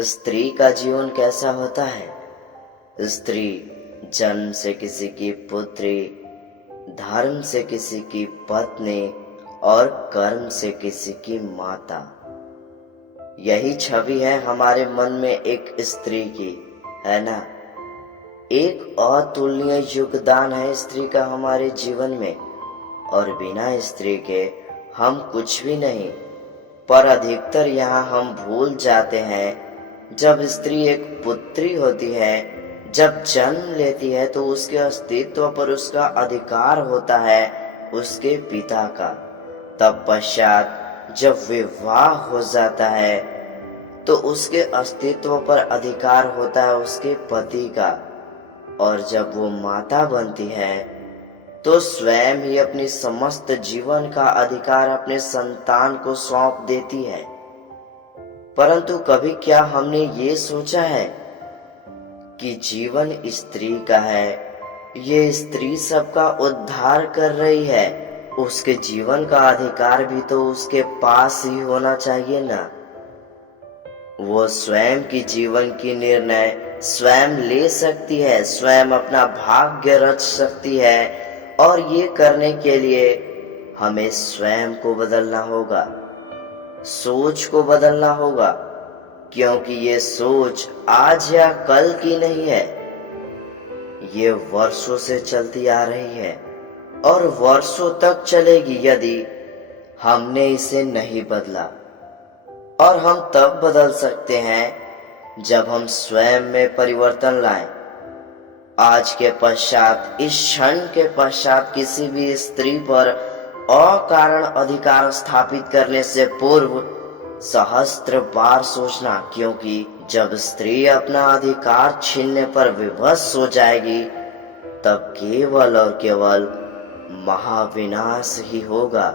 स्त्री का जीवन कैसा होता है? स्त्री जन्म से किसी की पुत्री, धर्म से किसी की पत्नी और कर्म से किसी की माता। यही छवि है हमारे मन में एक स्त्री की, है ना? एक अतुलनीय योगदान है स्त्री का हमारे जीवन में, और बिना स्त्री के हम कुछ भी नहीं। पर अधिकतर यहाँ हम भूल जाते हैं, जब स्त्री एक पुत्री होती है, जब जन्म लेती है, तो उसके अस्तित्व पर उसका अधिकार होता है उसके पिता का। तब पश्चात जब विवाह हो जाता है तो उसके अस्तित्व पर अधिकार होता है उसके पति का। और जब वो माता बनती है तो स्वयं ही अपनी समस्त जीवन का अधिकार अपने संतान को सौंप देती है। परंतु कभी क्या हमने ये सोचा है कि जीवन स्त्री का है, ये स्त्री सबका उद्धार कर रही है, उसके जीवन का अधिकार भी तो उसके पास ही होना चाहिए ना। वो स्वयं की जीवन की निर्णय स्वयं ले सकती है, स्वयं अपना भाग्य रच सकती है, और ये करने के लिए हमें स्वयं को बदलना होगा, सोच को बदलना होगा, क्योंकि ये सोच आज या कल की नहीं है, ये वर्षों से चलती आ रही है और वर्षों तक चलेगी यदि हमने इसे नहीं बदला। और हम तब बदल सकते हैं जब हम स्वयं में परिवर्तन लाएं। आज के पश्चात, इस क्षण के पश्चात किसी भी स्त्री पर अकारण अधिकार स्थापित करने से पूर्व सहस्त्र बार सोचना, क्योंकि जब स्त्री अपना अधिकार छीनने पर विवश हो जाएगी तब केवल और केवल महाविनाश ही होगा।